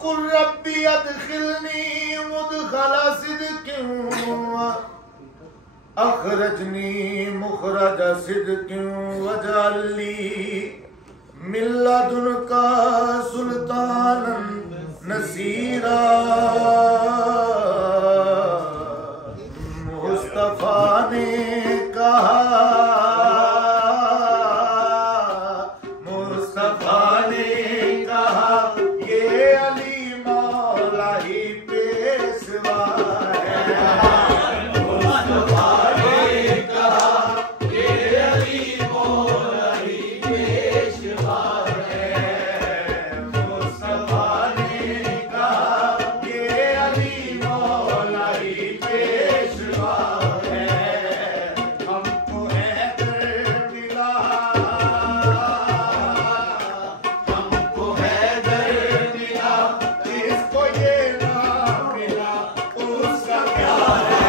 वक़ुल रब्बी अदखिलनी मुदखल सिद्क़िन अखरजनी मुखरज सिद्क़िन वजअल ली मिन लदुनका सुल्तानन नसीरा। मुस्तफा ने कहा, मुस्तफा ने कहा ये अली मौला ही पेशवा है। मुस्तफा ने कहा ये अली मौला ही पेशवा है। मुस्तफा ने कहा ये अली मौला ही पेशवा है। हमको हैदर मिला, हमको हैदर मिला, जिसको ये नाम मिला उसका क्या है।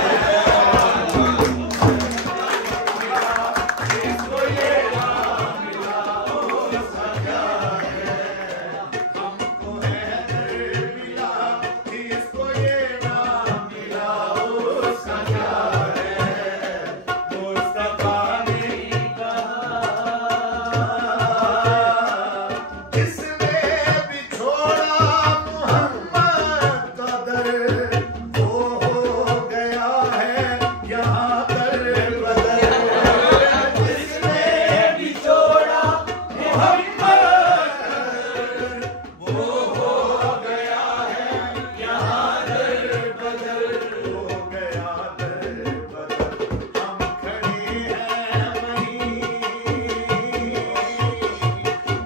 जिसको ये नाम मिला उसका क्या है। हमको हैदर मिला, जिसको ये नाम मिला उसका क्या है। मुस्तफा ने कहा जिसने भी छोड़ा मुहम्मद का दर वो हो गया है यहाँ दर बदर। जिसने भी छोड़ा मुहम्मद वो हो गया है यहाँ दर बदर। हो गया दर बदर। हम खड़े हैं वहीं,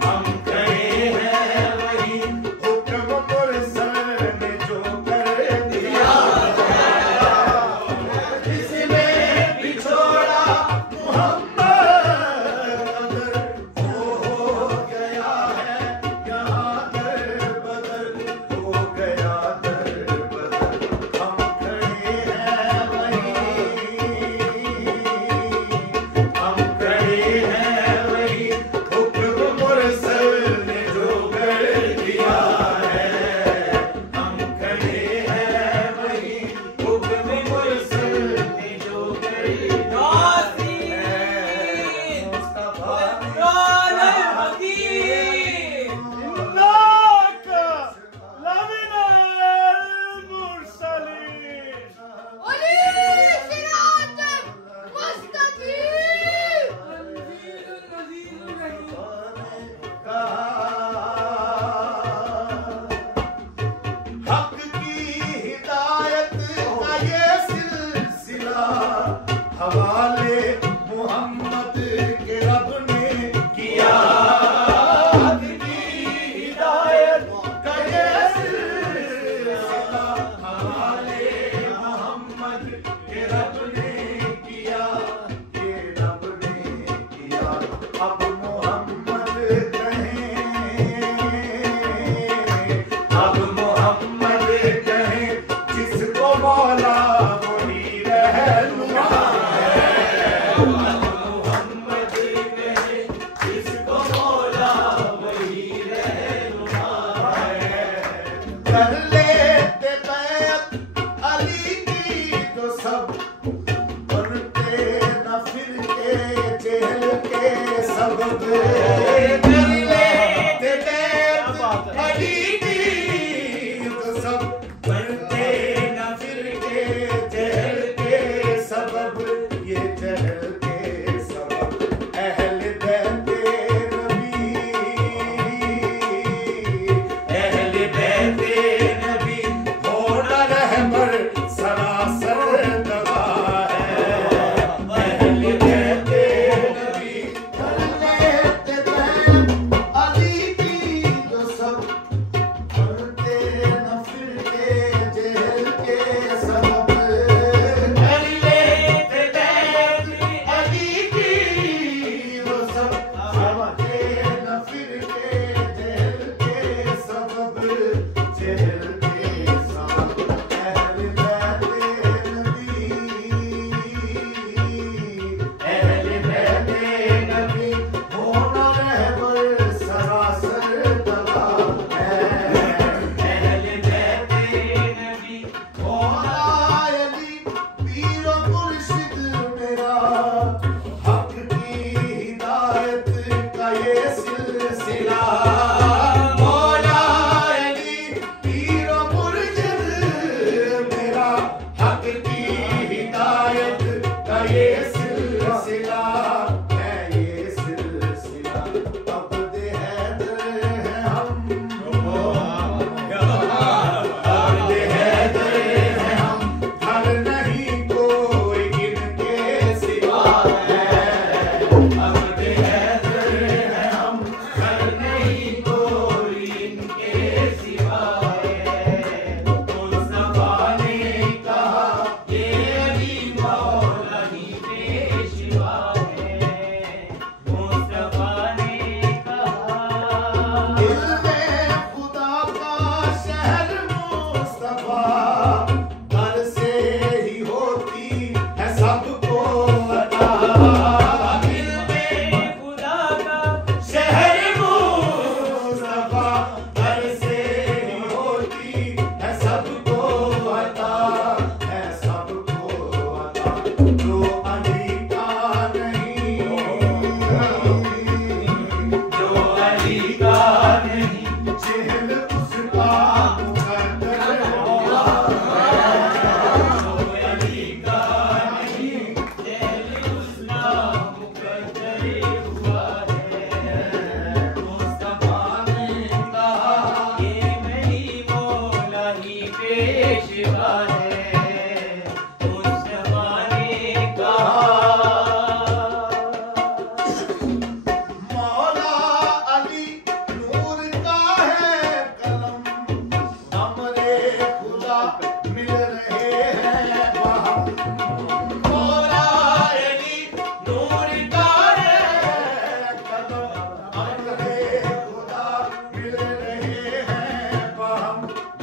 हम खड़े हैं वहीं, हुक्म मुरसल ने जो कर दिया है। जिसने भी छोड़ा मुहम्मद कदर वो हो गया है यहाँ दर बदर। हो गया दर बदर। हम खड़े हैं वहीं, हम खड़े हैं वहीं, हुक्म मुरसल ने जो कर दिया है। हम खड़े हैं वहीं, हुक्म मुरसल ने जो कर दिया है। मुस्तफा हक की हिदायत का ये सिलसिला हवाले मोहम्मद के रब ने किया। हक की हिदायत का ये सिलसिला हवाले मोहम्मद के रब ने किया। ये रब ने किया। अब मोहम्मद कहें, अब मोहम्मद कहें, जिसको मौला वही रहनुमा है। अब मोहम्मद कहें, जिसको मौला वही रहनुमा है। कर लेते बैत अली की तो सब बनते न फिर के जेल के सबब। कर लेते बैत अली की तो सब बनते न फिर के जेल के सबब। ये जेल के सबब अहले बैते नबी, अहले बैते नबी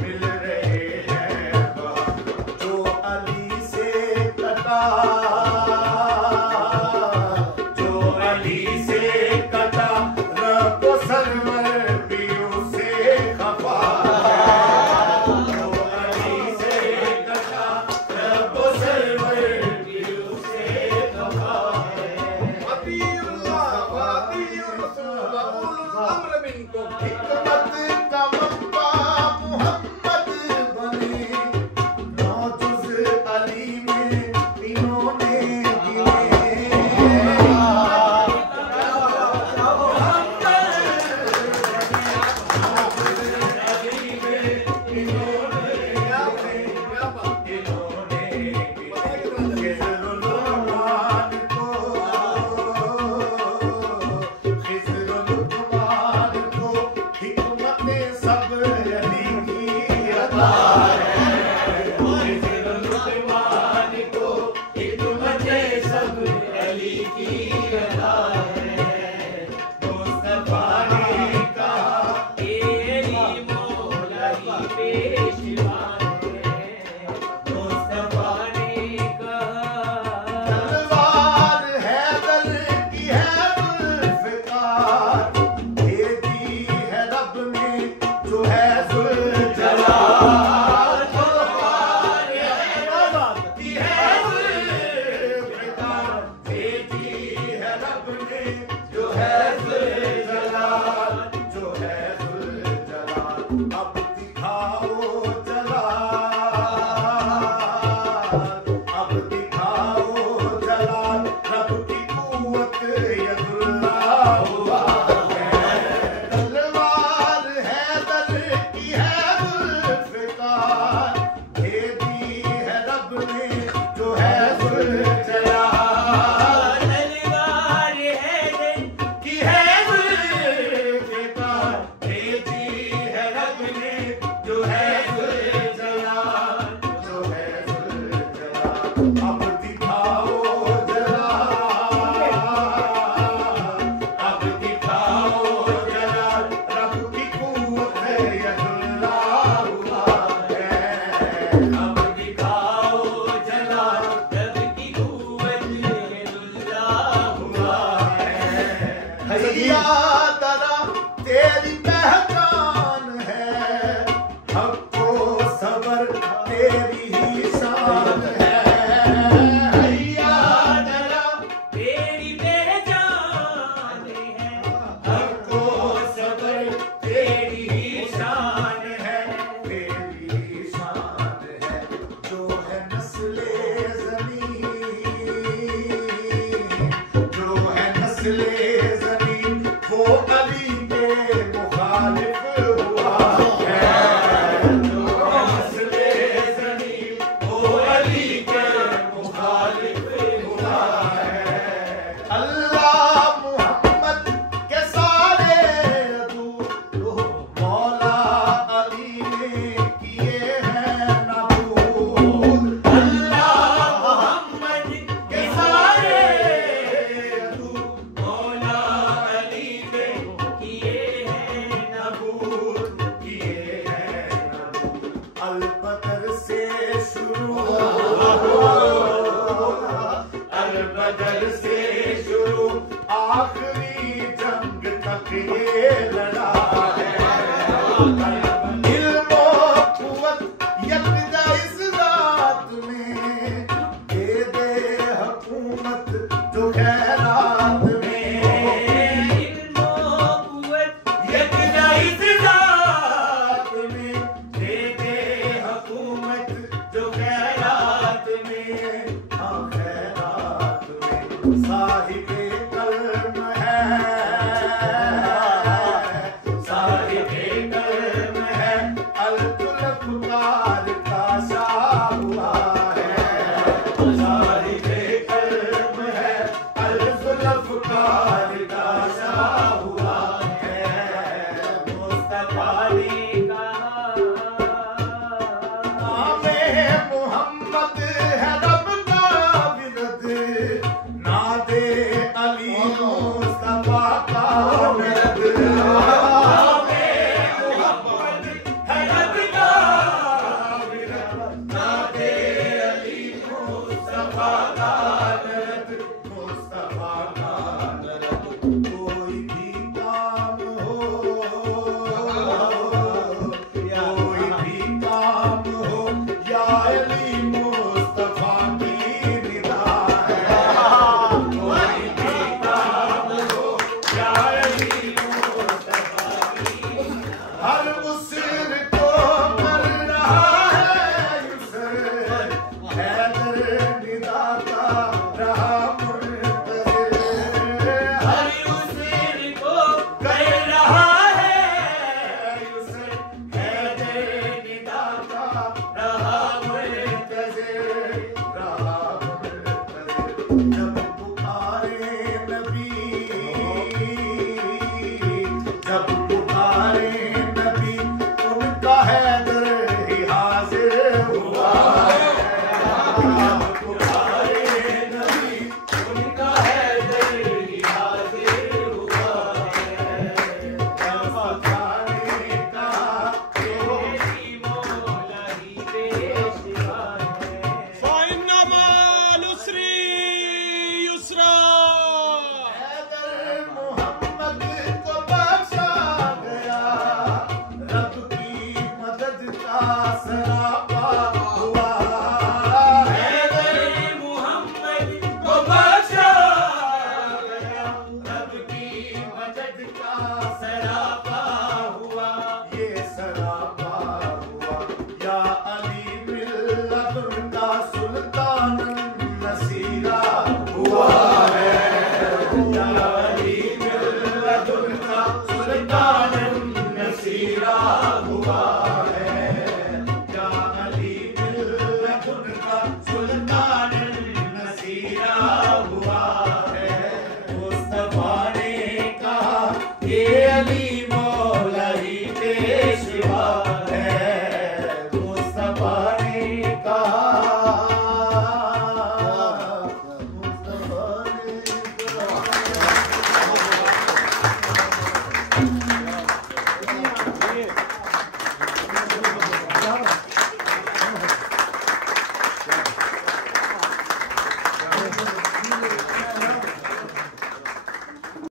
मिल रहे हैं वहाँ, जो अली से कटा, जो अली से कटा, रब सरवर भी उसे खफा है। जो अली से कटा, रब सरवर भी उसे खफा है। अतीउल्लाह व अतीउर रसूल व उलुल अम्र मिनकुम। हिकमत का मक्का मुहम्मद बने, नौजुज़ अली में तीनों ने तेरी पहचान है, हक़ो सबर तेरी ही शान है। हैया जरा तेरी पहचान है, हक़ो सबर तेरी ही शान है, तेरी ही शान है। जो है नस्ले ज़मीन, जो है नस्ले ज़मीन, वो अली मुखालिफ हुआ है। जो नस्ले ज़मीन वो अली के मुखालिफ हुआ है। अल्लाह मुहम्मद के सारे अदू मौला अली ने किए हैं नबूद। अल्लाह मुहम्मद के सारे अदू मौला अली ने अलबदर से शुरू, अलबदर से शुरू आखिरी जंग तक ये लड़ा है। इल्म और कुव्वत यकजा इस रात में, दे दे हुकूमत जो खैरात में। इल्म और कुव्वत यकजा इस रात में, दे दे हुकूमत जो खैरात में। हाँ खैरात में साहिबे कल्म है, ही मौला ही पेशवा है मुस्तफा ने कहा मुस्तफा ने कहा